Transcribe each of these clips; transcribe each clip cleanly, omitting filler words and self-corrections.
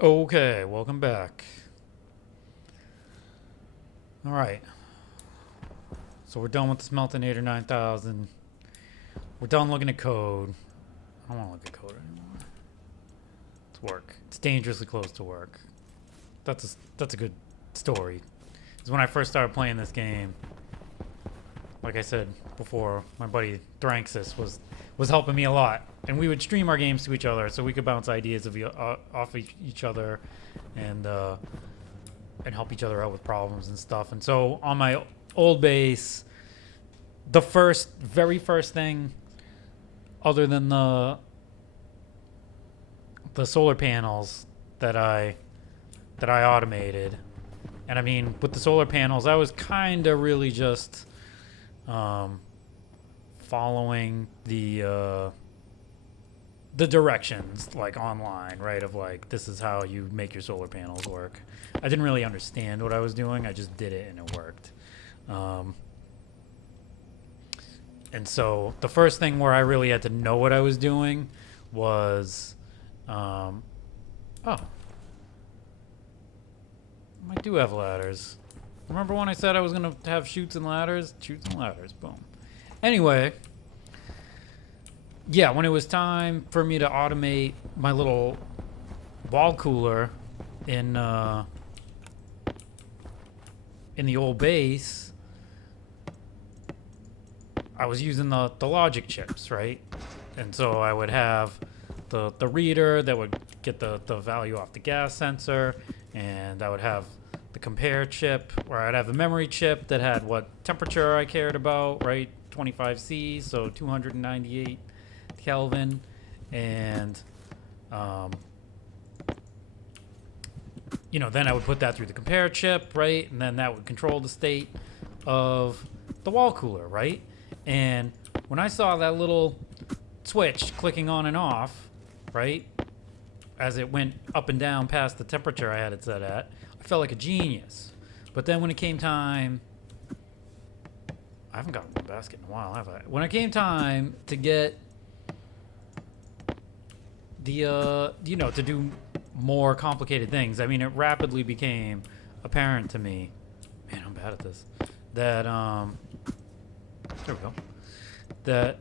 Okay, welcome back. All right, so we're done with the Smeltinator 9000. We're done looking at code. I don't want to look at code anymore. It's work. It's dangerously close to work. That's a good story. Because when I first started playing this game, like I said before, my buddy Dranxus was helping me a lot, and we would stream our games to each other so we could bounce ideas off each other, and and help each other out with problems and stuff. And so on my old base, the very first thing, other than the solar panels that I automated, and I mean with the solar panels, I was kind of really just following the directions like online, right? Of like, this is how you make your solar panels work. I didn't really understand what I was doing. I just did it and it worked. And so the first thing where I really had to know what I was doing was, oh, I do have ladders. Remember when I said I was gonna have chutes and ladders? Chutes and ladders, boom. Anyway, yeah, when it was time for me to automate my little wall cooler in the old base, I was using the logic chips, right? And so I would have the reader that would get the value off the gas sensor, and I would have the compare chip where I'd have a memory chip that had what temperature I cared about, right? 25C, so 298 Kelvin, and then I would put that through the compare chip, right? And then that would control the state of the wall cooler, right? And when I saw that little switch clicking on and off, right, as it went up and down past the temperature I had it set at, I felt like a genius. But then when it came time, I haven't gotten one basket in a while, have I? When it came time to get the to do more complicated things, I mean, it rapidly became apparent to me, man, I'm bad at this, that there we go, that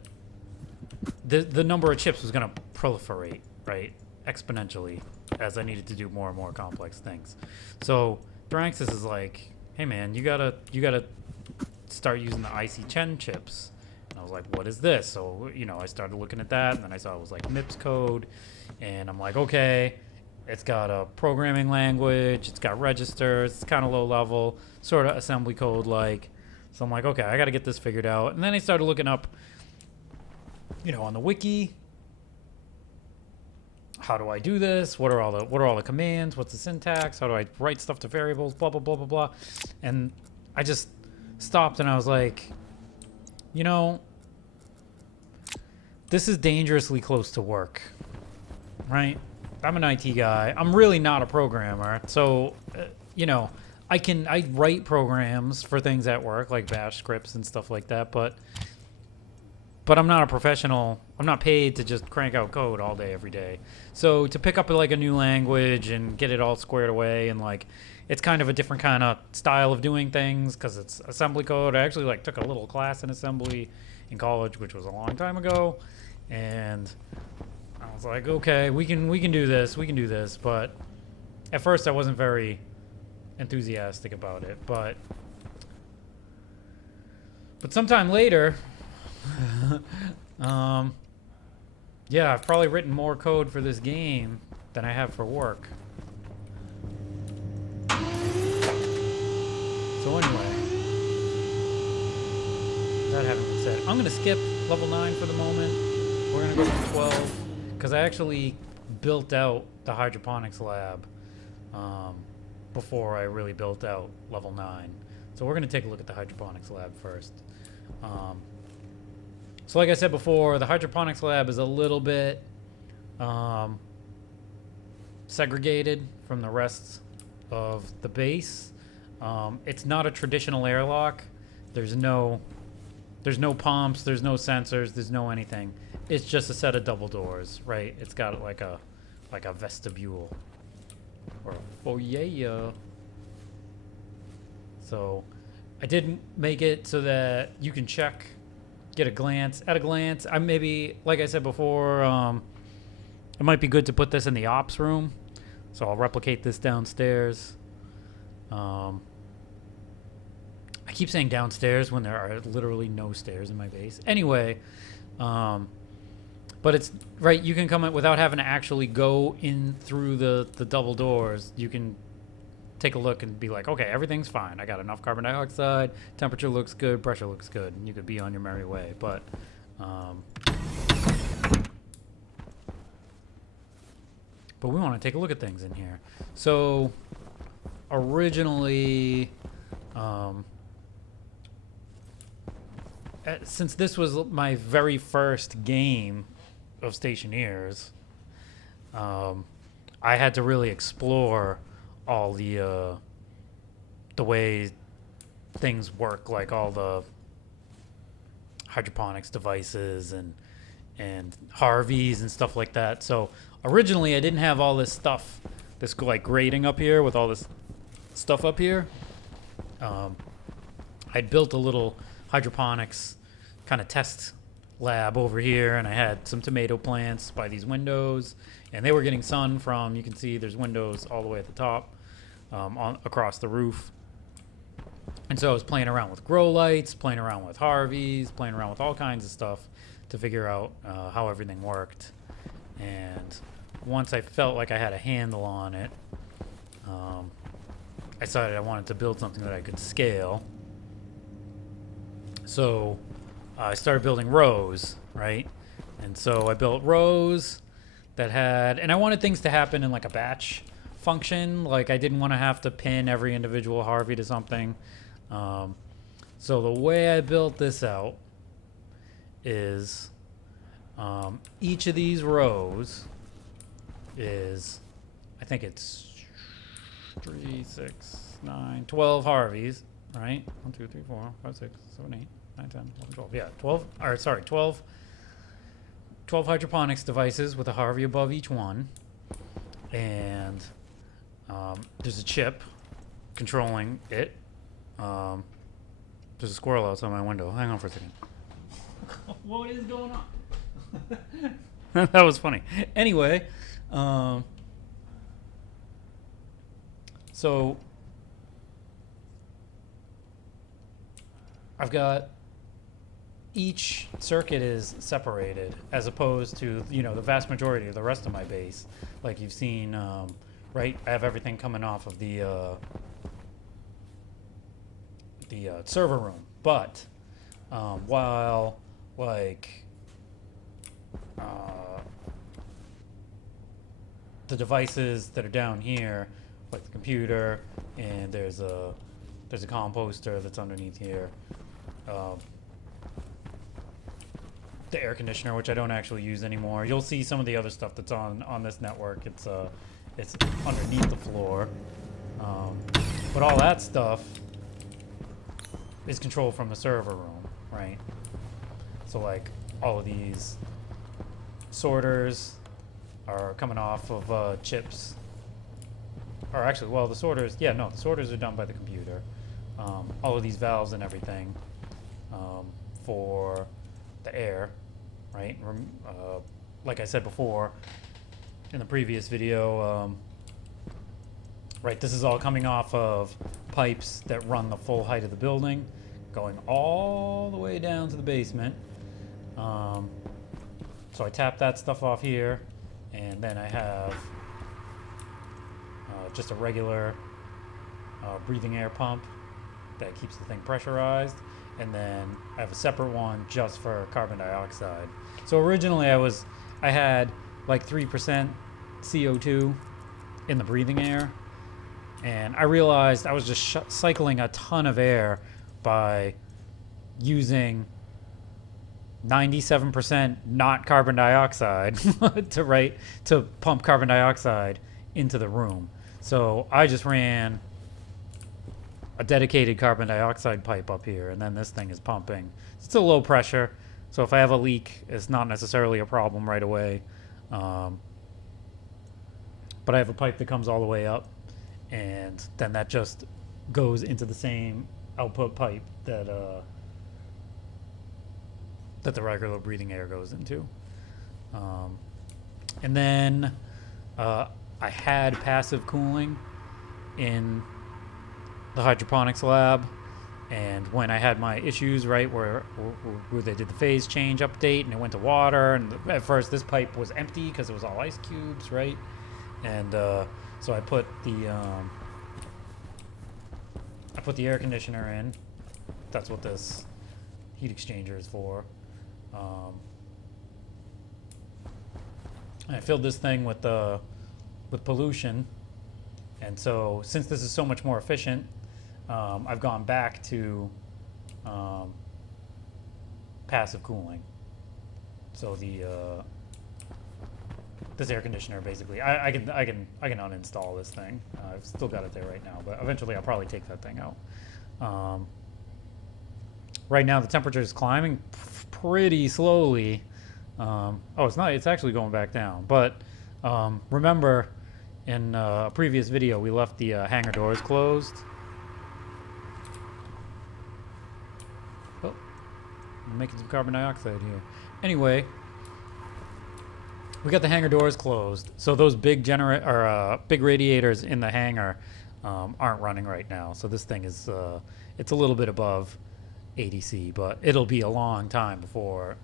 the number of chips was going to proliferate, right, exponentially, as I needed to do more and more complex things. So Dranxus is like, hey man, you gotta start using the IC Chen chips. And I was like, what is this? So I started looking at that, and then I saw it was like MIPS code, and I'm like, okay, it's got a programming language, it's got registers, it's kind of low level, sort of assembly code like. So I'm like, okay, I got to get this figured out. And then I started looking up, on the wiki, how do I do this? What are all the commands? What's the syntax? How do I write stuff to variables? Blah blah blah blah blah. And I just stopped and I was like, this is dangerously close to work, right? I'm an IT guy. I'm really not a programmer, so I write programs for things at work like bash scripts and stuff like that, but I'm not a professional. I'm not paid to just crank out code all day every day. So to pick up like a new language and get it all squared away, and like it's kind of a different kind of style of doing things because it's assembly code. I actually like took a little class in assembly in college, which was a long time ago, and I was like, okay, we can do this. We can do this. But at first I wasn't very enthusiastic about it, but sometime later, yeah, I've probably written more code for this game than I have for work. So anyway, that having been said, I'm gonna skip level 9 for the moment. We're gonna go to 12 because I actually built out the hydroponics lab before I really built out level 9. So we're going to take a look at the hydroponics lab first. So like I said before, the hydroponics lab is a little bit segregated from the rest of the base. It's not a traditional airlock. There's no pumps, there's no sensors, there's no anything. It's just a set of double doors, right? It's got like a vestibule. Or a foyer. So I did make it so that you can check, get a glance. At a glance, I maybe, like I said before, it might be good to put this in the ops room. So I'll replicate this downstairs. I keep saying downstairs when there are literally no stairs in my base. Anyway, but it's right. You can come in without having to actually go in through the double doors. You can take a look and be like, okay, everything's fine. I got enough carbon dioxide. Temperature looks good. Pressure looks good. And you could be on your merry way. But we want to take a look at things in here. So originally, since this was my very first game of Stationeers, I had to really explore all the way things work, like all the hydroponics devices and Harveys and stuff like that. So originally I didn't have all this stuff, this like grating up here with all this stuff up here. I'd built a little hydroponics kind of test lab over here, and I had some tomato plants by these windows, and they were getting sun from, you can see there's windows all the way at the top, across the roof. And so I was playing around with grow lights, playing around with Harveys, playing around with all kinds of stuff to figure out how everything worked. And once I felt like I had a handle on it, I decided I wanted to build something that I could scale. So I started building rows, right? And so I built rows that had, and I wanted things to happen in like a batch function. Like I didn't want to have to pin every individual Harvey to something. So the way I built this out is each of these rows is, I think it's 3, 6, 9, 12 Harveys, right? 1, 2, 3, 4, 5, 6, 7, 8, 9, 10, 11, 12. Yeah, 12, or sorry, 12 hydroponics devices with a Harvey above each one. And there's a chip controlling it. There's a squirrel outside my window. Hang on for a second. What is going on? That was funny. Anyway, so I've got each circuit is separated as opposed to, you know, the vast majority of the rest of my base. Like you've seen, right? I have everything coming off of the server room. But while like the devices that are down here, like the computer, and there's a composter that's underneath here. The air conditioner, which I don't actually use anymore. You'll see some of the other stuff that's on this network. It's underneath the floor. But all that stuff is controlled from the server room, right? So like all of these sorters are coming off of chips. Or actually, well, the sorters, yeah, no, the sorters are done by the computer. All of these valves and everything for the air, right? Like I said before in the previous video, right, this is all coming off of pipes that run the full height of the building, going all the way down to the basement. So I tap that stuff off here, and then I have just a regular breathing air pump that keeps the thing pressurized, and then I have a separate one just for carbon dioxide. So originally I had like 3% CO2 in the breathing air, and I realized I was just cycling a ton of air by using 97% not carbon dioxide to pump carbon dioxide into the room. So I just ran a dedicated carbon dioxide pipe up here, and then this thing is pumping. It's still low pressure, so if I have a leak, it's not necessarily a problem right away. but I have a pipe that comes all the way up, and then that just goes into the same output pipe that that the regular breathing air goes into. And then I had passive cooling in the hydroponics lab, and when I had my issues, right, where they did the phase change update and it went to water, and at first this pipe was empty because it was all ice cubes, right, and so I put the air conditioner in. That's what this heat exchanger is for. And I filled this thing with pollution, and so since this is so much more efficient, I've gone back to passive cooling. So this air conditioner basically, I can uninstall this thing. I've still got it there right now, but eventually I'll probably take that thing out. Right now the temperature is climbing pretty slowly. Oh, it's not. It's actually going back down. But remember, in a previous video, we left the hangar doors closed. Oh, I'm making some carbon dioxide here. Anyway, we got the hangar doors closed, so those big big radiators in the hangar aren't running right now. So this thing is it's a little bit above 80°C, but it'll be a long time before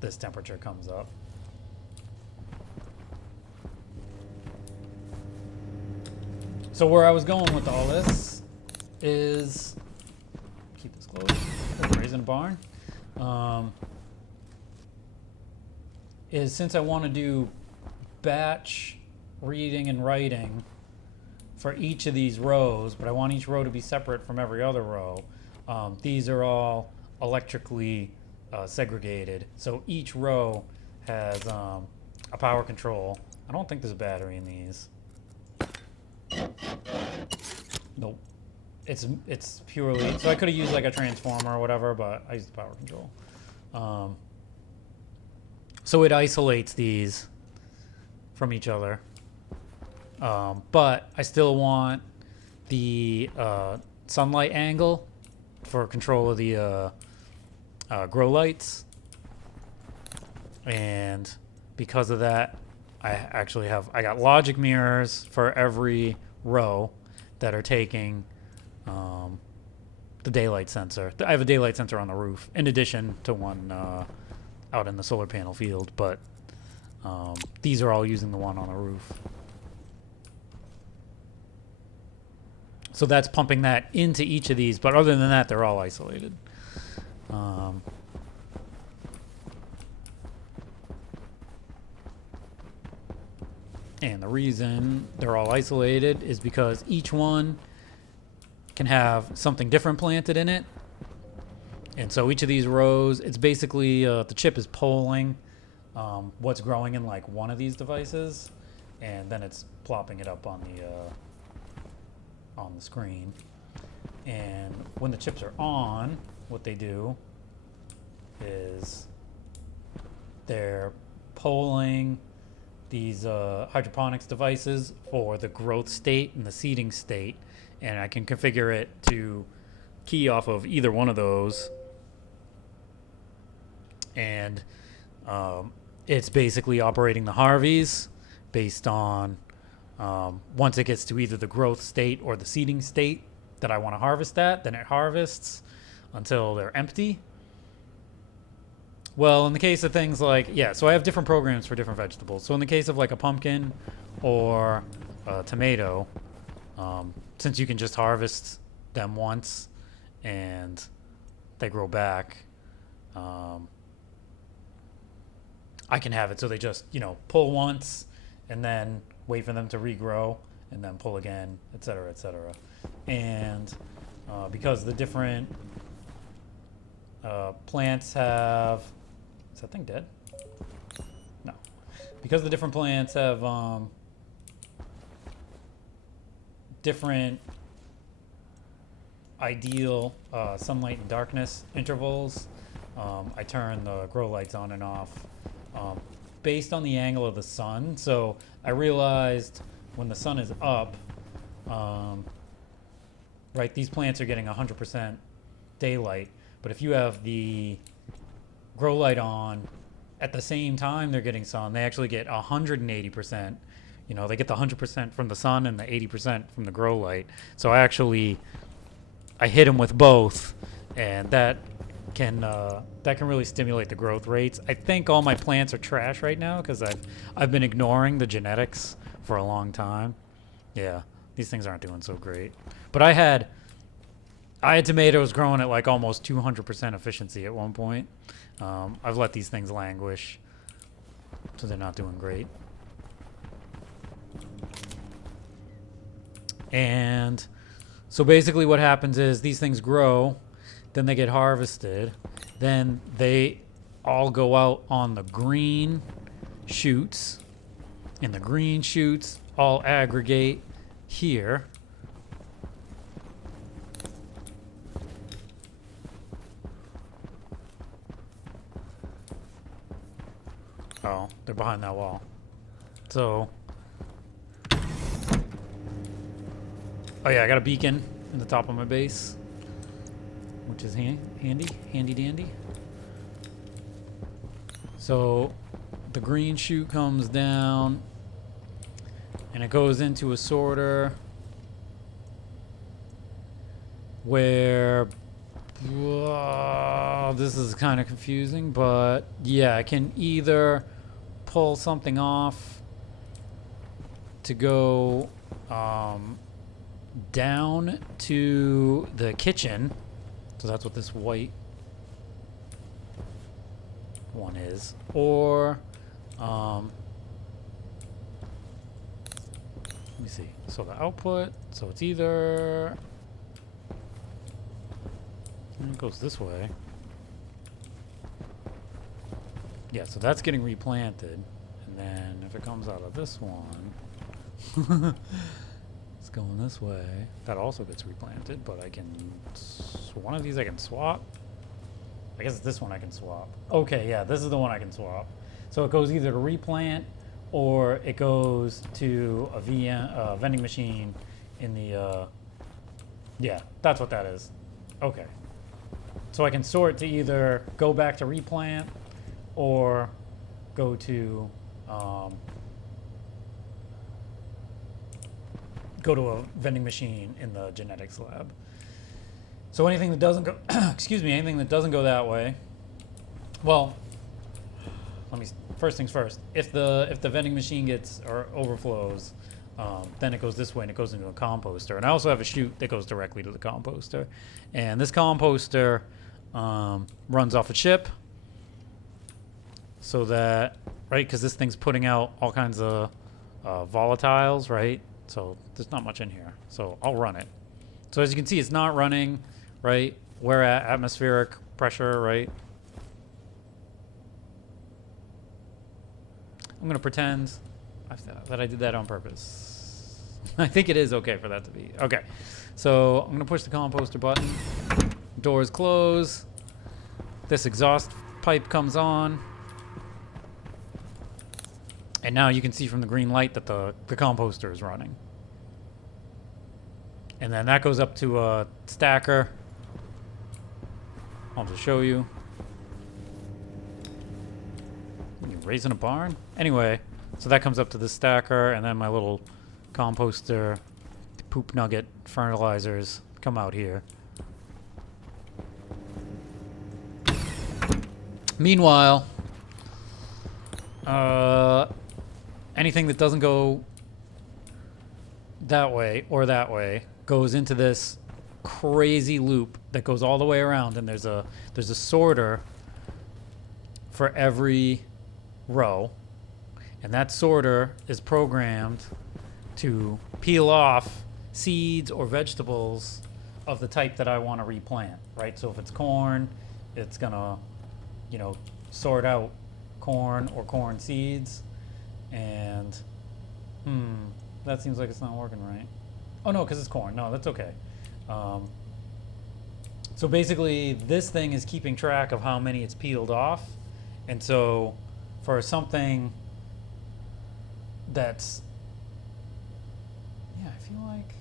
this temperature comes up. So where I was going with all this is, keep this closed, raising a barn, is since I want to do batch reading and writing for each of these rows, but I want each row to be separate from every other row, these are all electrically segregated, so each row has a power control. I don't think there's a battery in these. Nope. It's purely, so I could have used like a transformer or whatever, but I used the power control. So it isolates these from each other, but I still want the sunlight angle for control of the grow lights, and because of that I got logic mirrors for every row that are taking the daylight sensor. I have a daylight sensor on the roof in addition to one out in the solar panel field, but these are all using the one on the roof. So that's pumping that into each of these, but other than that, they're all isolated. And the reason they're all isolated is because each one can have something different planted in it. And so each of these rows, it's basically the chip is polling what's growing in like one of these devices, and then it's plopping it up on the screen. And when the chips are on, what they do is they're polling these hydroponics devices for the growth state and the seeding state, and I can configure it to key off of either one of those, and it's basically operating the Harveys based on once it gets to either the growth state or the seeding state that I want to harvest at, then it harvests until they're empty. Well, in the case of things like, so I have different programs for different vegetables. So in the case of like a pumpkin or a tomato, since you can just harvest them once and they grow back, I can have it so they just, pull once and then wait for them to regrow and then pull again, et cetera, et cetera. And because the different plants have... Is that thing dead? No. Because the different plants have different ideal sunlight and darkness intervals, I turn the grow lights on and off based on the angle of the sun. So I realized when the sun is up, right, these plants are getting 100% daylight. But if you have the grow light on at the same time they're getting sun, they actually get 180%. You know, they get the 100% from the sun and the 80% from the grow light. So I hit them with both, and that can really stimulate the growth rates. I think all my plants are trash right now because I've been ignoring the genetics for a long time. Yeah, these things aren't doing so great. But I had tomatoes growing at like almost 200% efficiency at one point. I've let these things languish, so they're not doing great. And so basically what happens is these things grow, then they get harvested, then they all go out on the green shoots, and the green shoots all aggregate here. Oh, they're behind that wall. So, oh yeah, I got a beacon in the top of my base, which is handy dandy. So the green shoot comes down and it goes into a sorter where this is kind of confusing, but yeah, I can either pull something off to go down to the kitchen. So that's what this white one is. Or let me see. So the output, so it's either, and it goes this way. Yeah, so that's getting replanted. And then if it comes out of this one, it's going this way. That also gets replanted, but I can, one of these I can swap. I guess it's this one I can swap. Okay, yeah, this is the one I can swap. So it goes either to replant or it goes to a vending machine in the, yeah, that's what that is. Okay. So I can sort to either go back to replant or go to a vending machine in the genetics lab. So anything that doesn't go, excuse me, anything that doesn't go that way, well, first things first. If the vending machine gets or overflows, then it goes this way and it goes into a composter. And I also have a chute that goes directly to the composter. And this composter runs off a chip, so that, right, because this thing's putting out all kinds of volatiles, right? So there's not much in here. So I'll run it. So as you can see, it's not running, right? We're at atmospheric pressure, right? I'm going to pretend that I did that on purpose. I think it is okay for that to be. Okay. So I'm going to push the composter button. Doors close. This exhaust pipe comes on. And now you can see from the green light that the composter is running. And then that goes up to a stacker. I'll just show you. You raising a barn? Anyway, so that comes up to the stacker, and then my little composter poop nugget fertilizers come out here. Meanwhile, anything that doesn't go that way or that way goes into this crazy loop that goes all the way around, and there's a sorter for every row, and that sorter is programmed to peel off seeds or vegetables of the type that I want to replant, right? So if it's corn, it's gonna, you know, sort out corn or corn seeds. And that seems like it's not working right. Oh no, because it's corn. No, that's okay. So basically this thing is keeping track of how many it's peeled off. And so for something that's I feel like...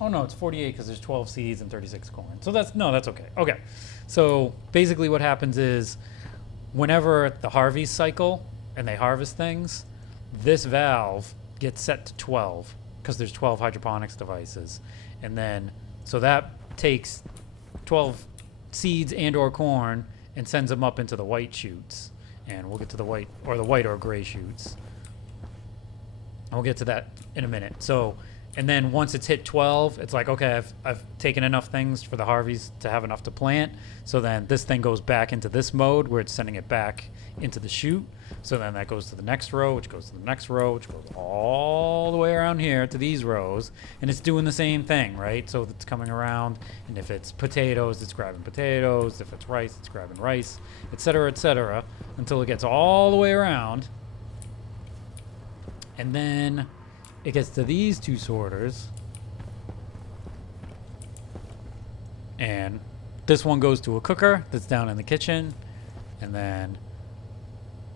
Oh no, it's 48 because there's 12 seeds and 36 corn. So that's okay. Okay. So basically what happens is whenever the Harveys cycle and they harvest things, this valve gets set to 12 because there's 12 hydroponics devices. And then, so that takes 12 seeds and or corn and sends them up into the white shoots. And we'll get to the white or gray shoots. And we'll get to that in a minute. So, and then once it's hit 12, it's like, okay, I've taken enough things for the Harveys to have enough to plant. So then this thing goes back into this mode where it's sending it back into the chute. So then that goes to the next row, which goes to the next row, which goes all the way around here to these rows. And it's doing the same thing, right? So it's coming around, and if it's potatoes, it's grabbing potatoes. If it's rice, it's grabbing rice, etc., until it gets all the way around. And then it gets to these two sorters. And this one goes to a cooker that's down in the kitchen. And then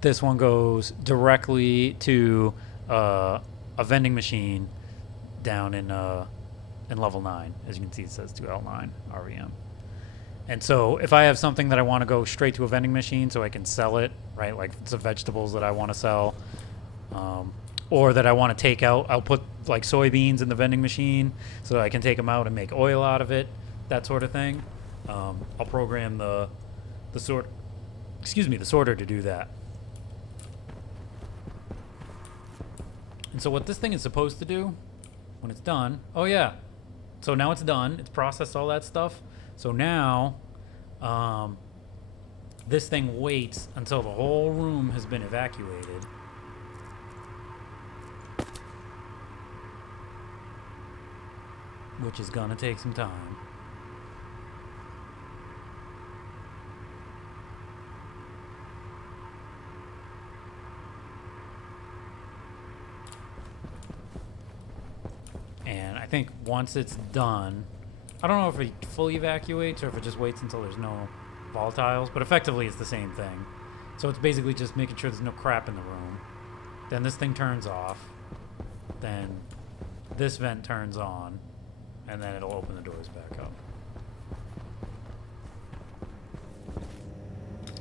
this one goes directly to a vending machine down in level 9. As you can see, it says 2L9 REM. And so if I have something that I want to go straight to a vending machine so I can sell it, right? Like some vegetables that I want to sell, or that I want to take out, I'll put like soybeans in the vending machine so that I can take them out and make oil out of it, that sort of thing. I'll program the sorter to do that. And so what this thing is supposed to do when it's done, oh yeah, so now it's done, it's processed all that stuff. So now this thing waits until the whole room has been evacuated. Which is gonna take some time. And I think once it's done, I don't know if it fully evacuates or if it just waits until there's no volatiles, but effectively it's the same thing. So it's basically just making sure there's no crap in the room. Then this thing turns off. Then this vent turns on. And then it'll open the doors back up.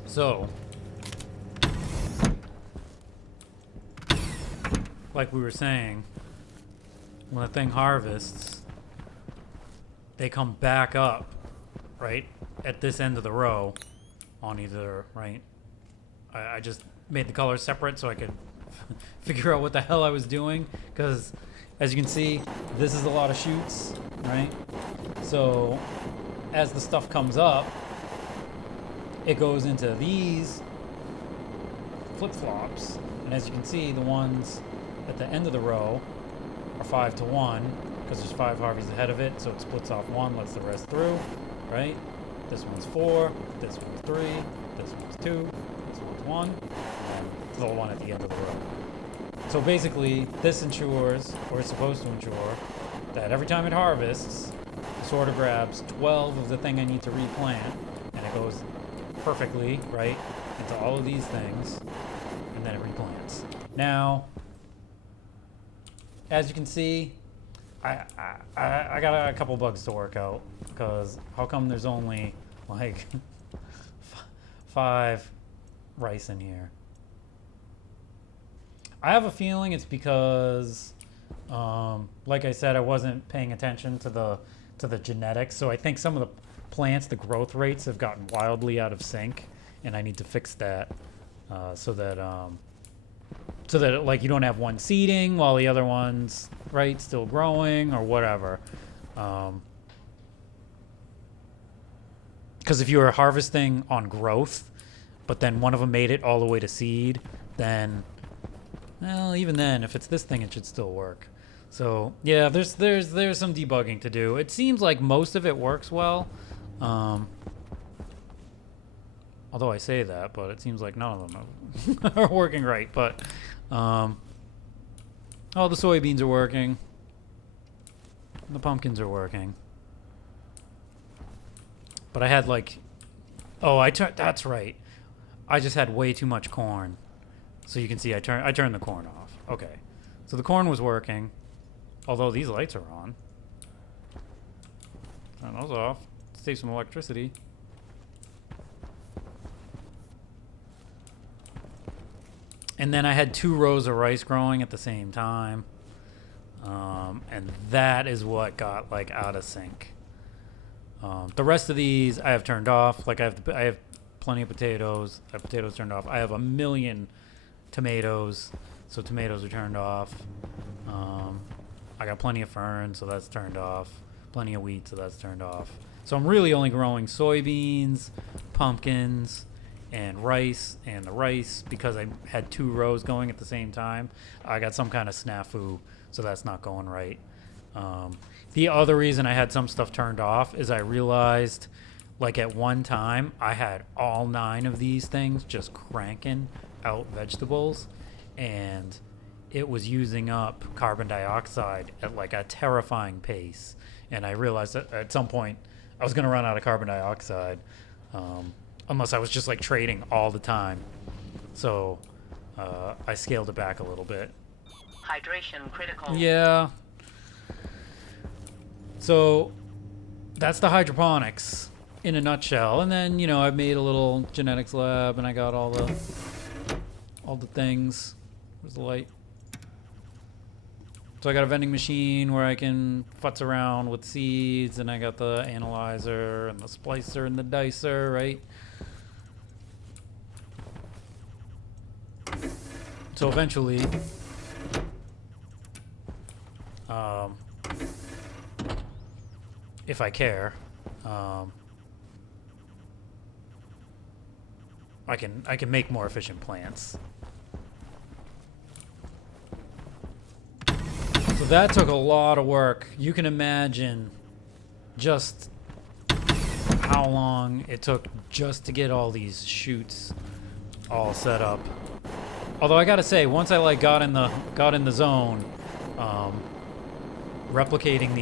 So, like we were saying, when a thing harvests, they come back up, right, at this end of the row on either, right? I just made the colors separate so I could figure out what the hell I was doing, because as you can see, this is a lot of chutes, right? So as the stuff comes up, it goes into these flip-flops. And as you can see, the ones at the end of the row are 5 to 1 because there's 5 Harveys ahead of it. So it splits off 1, lets the rest through, right? This one's 4, this one's 3, this one's 2, this one's 1, and the little one at the end of the row. So basically, this ensures, or is supposed to ensure, that every time it harvests, the sorter grabs 12 of the thing I need to replant, and it goes perfectly, right, into all of these things, and then it replants. Now, as you can see, I got a couple bugs to work out, because how come there's only, like, 5 rice in here? I have a feeling it's because, like I said, I wasn't paying attention to the genetics. So I think some of the plants, the growth rates have gotten wildly out of sync, and I need to fix that so that like you don't have one seeding while the other one's right still growing or whatever. Because if you were harvesting on growth, but then one of them made it all the way to seed, then, well, even then, if it's this thing, it should still work. So yeah, there's some debugging to do. It seems like most of it works well, although I say that, but it seems like none of them are working right. But all the soybeans are working, the pumpkins are working. But I had like, that's right. I just had way too much corn. So you can see I turned the corn off. Okay. So the corn was working. Although these lights are on. Turn those off. Save some electricity. And then I had 2 rows of rice growing at the same time. And that is what got like out of sync. The rest of these I have turned off. Like I have plenty of potatoes. I have potatoes turned off. I have 1,000,000 tomatoes, so tomatoes are turned off. I got plenty of ferns, so that's turned off. Plenty of wheat, so that's turned off. So I'm really only growing soybeans, pumpkins, and rice. And the rice, because I had 2 rows going at the same time, I got some kind of snafu, so that's not going right. The other reason I had some stuff turned off is I realized, like at one time, I had all 9 of these things just cranking out vegetables, and it was using up carbon dioxide at like a terrifying pace. And I realized that at some point I was going to run out of carbon dioxide, unless I was just like trading all the time. So I scaled it back a little bit. Hydration critical. Yeah. So that's the hydroponics in a nutshell. And then, you know, I made a little genetics lab, and I got all the things. Where's the light? So I got a vending machine where I can futz around with seeds, and I got the analyzer and the splicer and the dicer, right? So eventually, if I care, I can make more efficient plants. So that took a lot of work. You can imagine just how long it took just to get all these chutes all set up. Although I gotta say, once I like got in the zone, replicating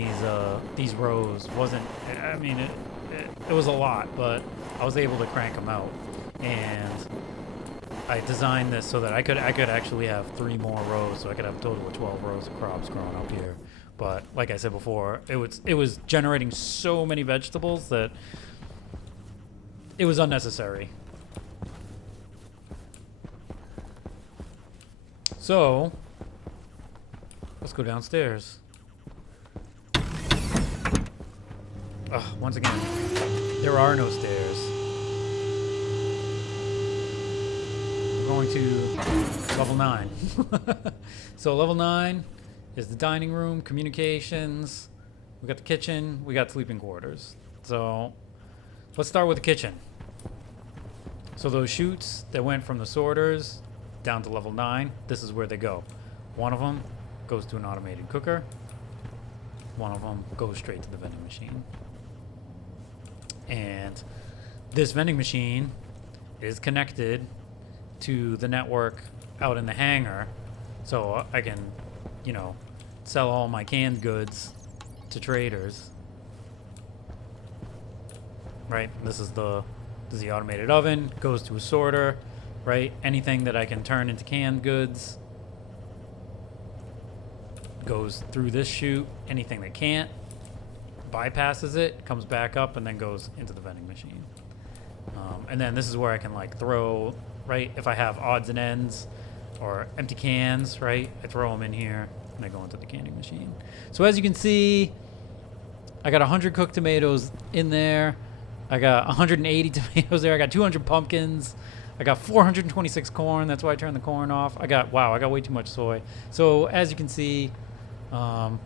these rows wasn't. I mean, it was a lot, but I was able to crank them out, and I designed this so that I could actually have 3 more rows, so I could have a total of 12 rows of crops growing up here. But like I said before, it was generating so many vegetables that it was unnecessary. So let's go downstairs. Once again, there are no stairs. Going to level 9. So level 9 is the dining room, communications. We got the kitchen, we got sleeping quarters. So let's start with the kitchen. So those chutes that went from the sorters down to level 9, this is where they go. One of them goes to an automated cooker. One of them goes straight to the vending machine. And this vending machine is connected to the network out in the hangar, so I can, you know, sell all my canned goods to traders. Right? This is the automated oven, goes to a sorter, right? Anything that I can turn into canned goods goes through this chute. Anything that can't bypasses it, comes back up, and then goes into the vending machine. And then this is where I can like throw, right? If I have odds and ends or empty cans, right? I throw them in here and they go into the canning machine. So as you can see, I got 100 cooked tomatoes in there. I got 180 tomatoes there. I got 200 pumpkins. I got 426 corn. That's why I turned the corn off. I got way too much soy. So as you can see, I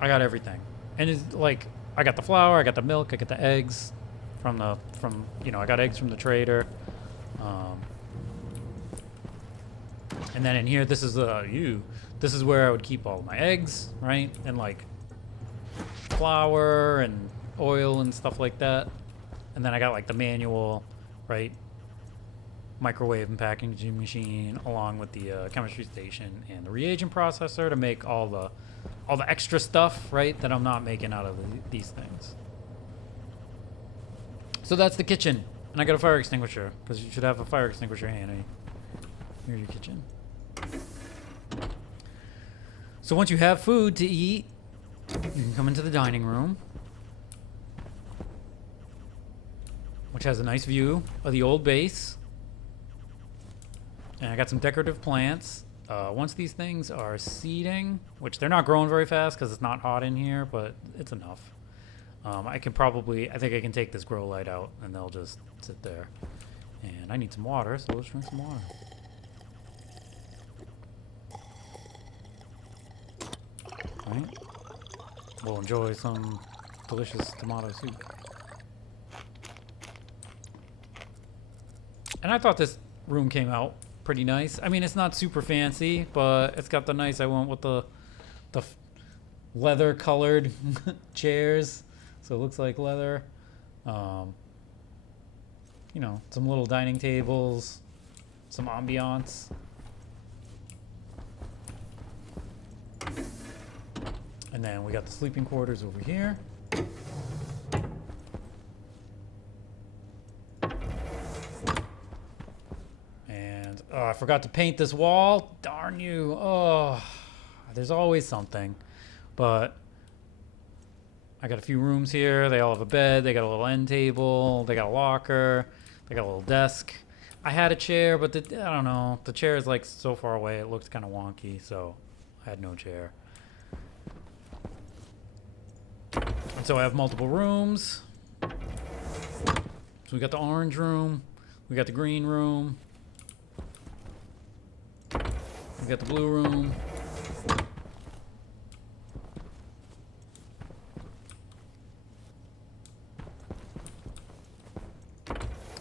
got everything. And it's like, I got the flour, I got the milk, I got the eggs from you know, I got eggs from the trader. And then in here, this is where I would keep all my eggs, right? And like flour and oil and stuff like that. And then I got like the manual, right? Microwave and packaging machine, along with the chemistry station and the reagent processor to make all the extra stuff, right, that I'm not making out of these things. So that's the kitchen. And I got a fire extinguisher, because you should have a fire extinguisher handy. Here's your kitchen. So once you have food to eat, you can come into the dining room, which has a nice view of the old base. And I got some decorative plants. Once these things are seeding, which they're not growing very fast because it's not hot in here, but it's enough. I think I can take this grow light out and they'll just sit there. And I need some water, so let's drink some water. Right? We'll enjoy some delicious tomato soup. And I thought this room came out pretty nice. I mean, it's not super fancy, but it's got the nice, I went with the leather colored chairs. So it looks like leather. You know, some little dining tables, some ambiance. And then we got the sleeping quarters over here. And I forgot to paint this wall. Darn you. Oh, there's always something. But I got a few rooms here. They all have a bed. They got a little end table. They got a locker. They got a little desk. I had a chair, but I don't know. The chair is like so far away. It looked kind of wonky, so I had no chair. And so I have multiple rooms. So we got the orange room. We got the green room. We got the blue room.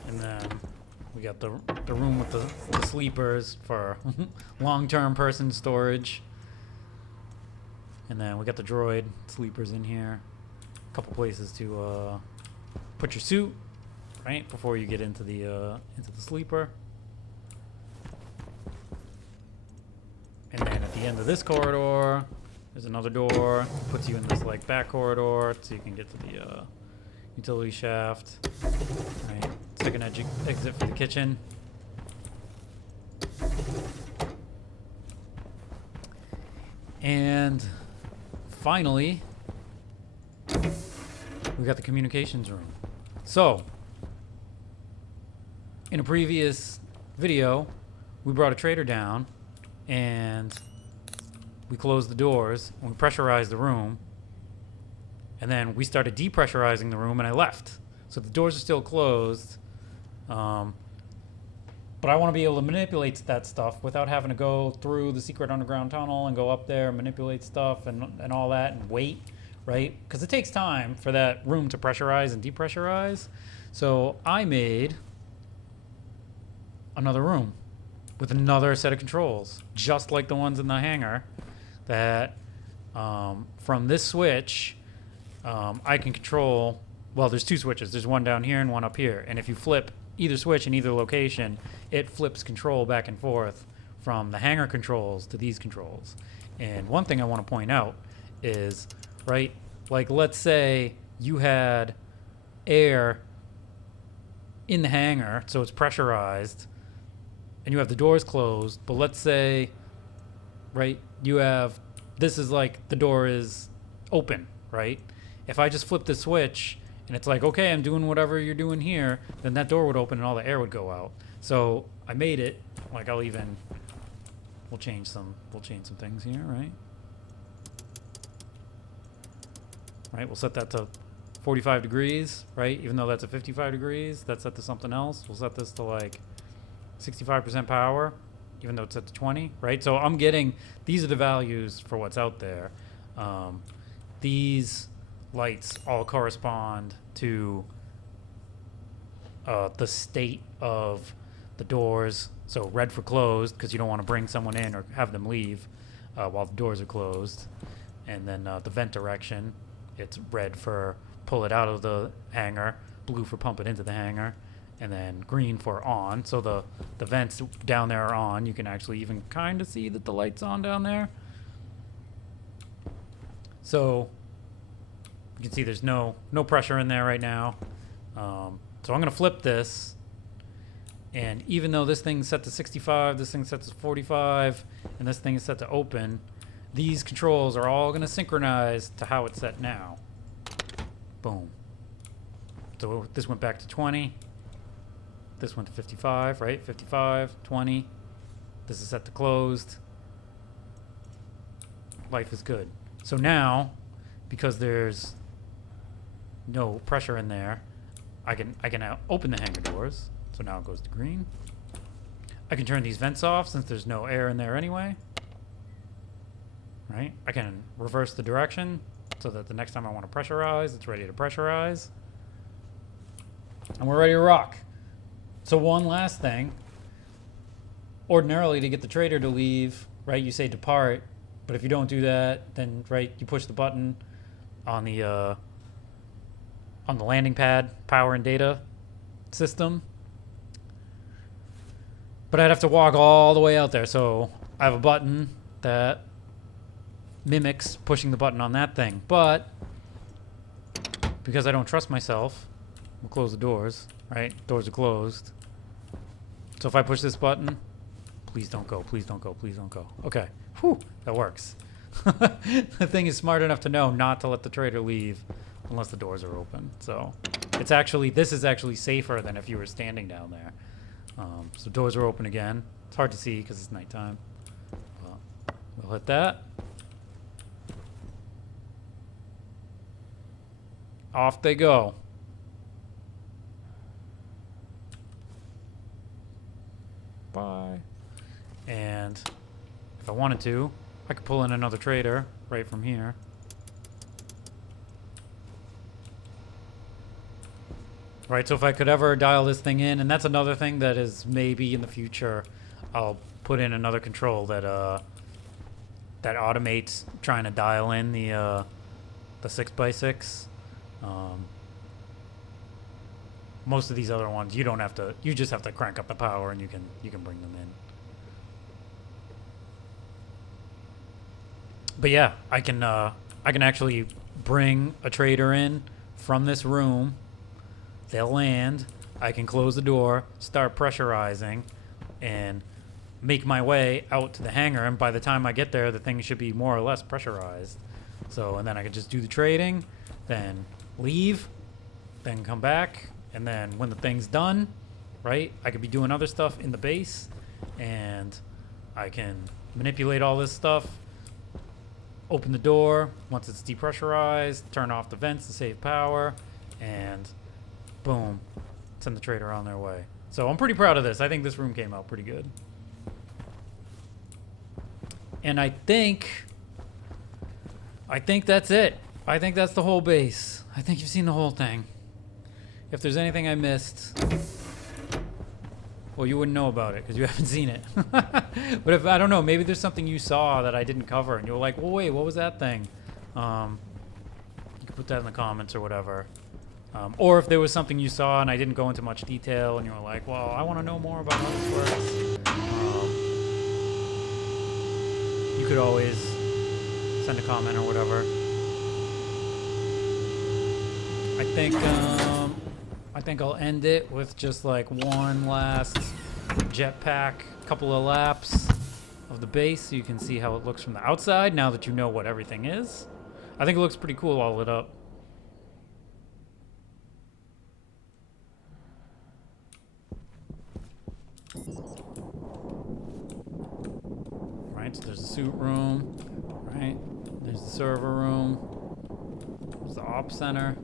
And then we got the room with the sleepers for long-term person storage. And then we got the droid sleepers in here. A couple places to put your suit, right, before you get into the sleeper. And then at the end of this corridor, there's another door. Puts you in this like back corridor, so you can get to the utility shaft. Right, second exit for the kitchen. And finally, we got the communications room. So, in a previous video, we brought a trader down and we closed the doors and we pressurized the room. And then we started depressurizing the room and I left. So the doors are still closed. But I want to be able to manipulate that stuff without having to go through the secret underground tunnel and go up there and manipulate stuff and all that and wait, right? Because it takes time for that room to pressurize and depressurize. So I made another room with another set of controls, just like the ones in the hangar, that from this switch, I can control, well, there's two switches. There's one down here and one up here. And if you flip either switch in either location, it flips control back and forth from the hangar controls to these controls. And one thing I want to point out is, right, like let's say you had air in the hangar, so it's pressurized, and you have the doors closed, but let's say, right, you have, this is like the door is open, right? If I just flip the switch and it's like, okay, I'm doing whatever you're doing here, then that door would open and all the air would go out. So I made it, like we'll change some things here, right? Right, we'll set that to 45 degrees, right? Even though that's at 55 degrees, that's set to something else. We'll set this to like 65% power, even though it's set to 20, right? So I'm getting, these are the values for what's out there. These lights all correspond to the state of the doors. So red for closed, because you don't want to bring someone in or have them leave while the doors are closed. And then the vent direction, it's red for pull it out of the hangar, blue for pump it into the hangar, and then green for on. So the vents down there are on. You can actually even kind of see that the light's on down there. So you can see there's no pressure in there right now. So I'm going to flip this, And even though this thing's set to 65, this thing's set to 45, and this thing is set to open, these controls are all going to synchronize to how it's set now. Boom. So this went back to 20. This went to 55, right? 55, 20. This is set to closed. Life is good. So now, because there's no pressure in there, I can now open the hangar doors. So now it goes to green. I can turn these vents off since there's no air in there anyway. Right? I can reverse the direction so that the next time I want to pressurize, it's ready to pressurize. And we're ready to rock. So one last thing. Ordinarily, to get the trader to leave, right, you say depart. But if you don't do that, then, right, you push the button on the landing pad, power and data system. But I'd have to walk all the way out there. So I have a button that mimics pushing the button on that thing. But because I don't trust myself, we'll close the doors, right? Doors are closed. So if I push this button, please don't go, please don't go, please don't go. Okay, whew, that works. The thing is smart enough to know not to let the trader leave unless the doors are open. So it's actually, this is actually safer than if you were standing down there. So doors are open again. It's hard to see because it's nighttime. We'll hit that. Off they go. Bye. And if I wanted to, I could pull in another trader right from here. Right, so if I could ever dial this thing in, and that's another thing that is maybe in the future, I'll put in another control that that automates trying to dial in the 6x6. Most of these other ones, you don't have to. You just have to crank up the power, and you can bring them in. But yeah, I can actually bring a trader in from this room. They'll land. I can close the door, start pressurizing, and make my way out to the hangar. And by the time I get there, the thing should be more or less pressurized. So, and then I could just do the trading, then leave, then come back. And then when the thing's done, right, I could be doing other stuff in the base, and I can manipulate all this stuff, open the door once it's depressurized, turn off the vents to save power, and boom, send the trader on their way. So I'm pretty proud of this. I think this room came out pretty good. And I think that's it. I think that's the whole base. I think you've seen the whole thing. If there's anything I missed, well, you wouldn't know about it because you haven't seen it. But if, I don't know, maybe there's something you saw that I didn't cover and you were like, well, wait, what was that thing? You could put that in the comments or whatever. Or if there was something you saw and I didn't go into much detail and you were like, well, I want to know more about how this works. You could always send a comment or whatever. I think I'll end it with just like one last jetpack, couple of laps of the base so you can see how it looks from the outside now that you know what everything is. I think it looks pretty cool all lit up. Right, so there's the suit room, right? There's the server room. There's the op center.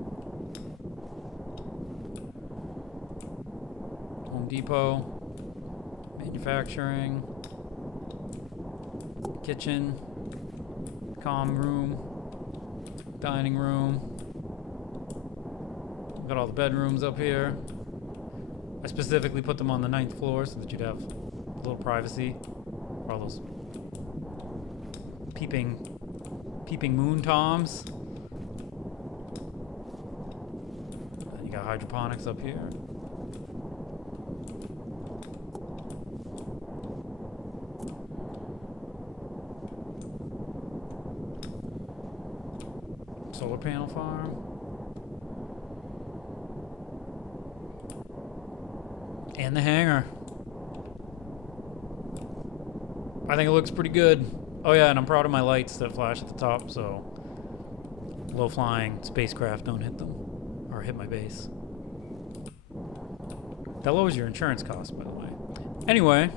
Home Depot, manufacturing, kitchen, comm room, dining room. Got all the bedrooms up here. I specifically put them on the 9th floor so that you'd have a little privacy for all those peeping moon toms. And you got hydroponics up here. Solar panel farm. And the hangar. I think it looks pretty good. Oh yeah, and I'm proud of my lights that flash at the top, so low flying spacecraft don't hit them or hit my base. That lowers your insurance costs, by the way. Anyway,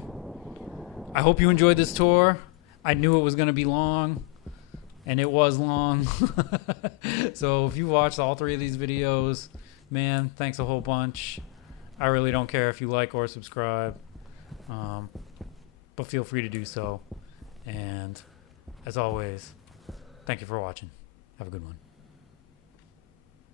I hope you enjoyed this tour. I knew it was going to be long, and it was long. So if you watched all 3 of these videos, man, thanks a whole bunch. I really don't care if you like or subscribe, but feel free to do so. And as always, thank you for watching. Have a good one.